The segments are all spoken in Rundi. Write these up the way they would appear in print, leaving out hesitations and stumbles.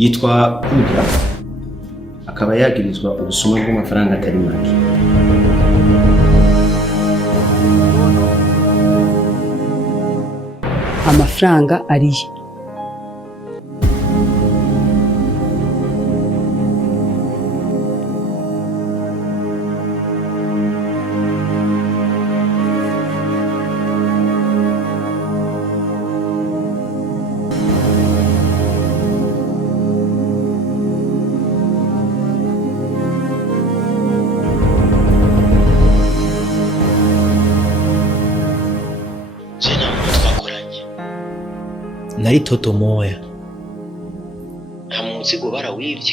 yitwa Kudra, akaba yagirizwa ubusuma bw'amafaranga atari make. Amafaranga arihe? Nari Toto moya. Nta muzigo barawivye.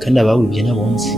Kandi abawivye nabonzi.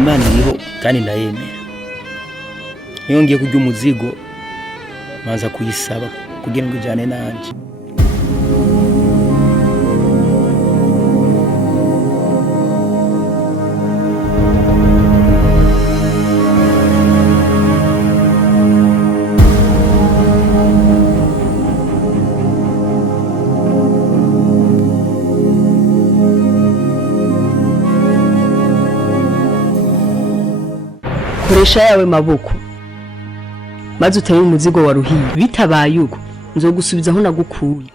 Imana iriho kandi ndayemera. Iyo ngiye kurya umuzigo maza kuyisaba kugira ngo ijane nanje. Koresha yawe maboko maze utaye umuzigo waruhiye. Bitabaye uko nzogusubiza aho nagukuye.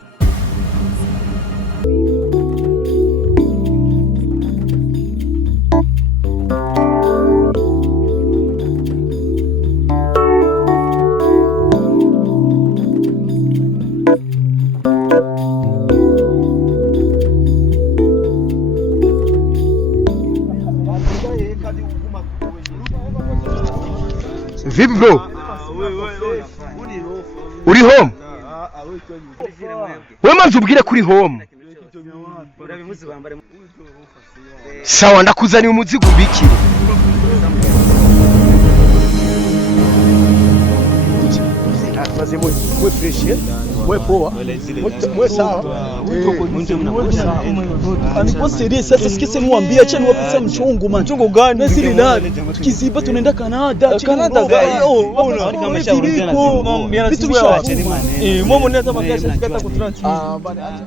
Vipi bro? Uri home? Wewe manzi ubwire kuri home. Sawa ndakuzaniye umuzigo ubikire. Fazer muito fresh, muito boa, muito sawa. Aniposeri sasa sikise muambia acha niwapisa mchongo man. Mchongo gani? Na siri nani? Tukiziba tunaenda Canada. Canada gani? Kama shauri tena. Vitu vishawacha ni mane. Momo nenda makasha tukata kutrans. Bana acha.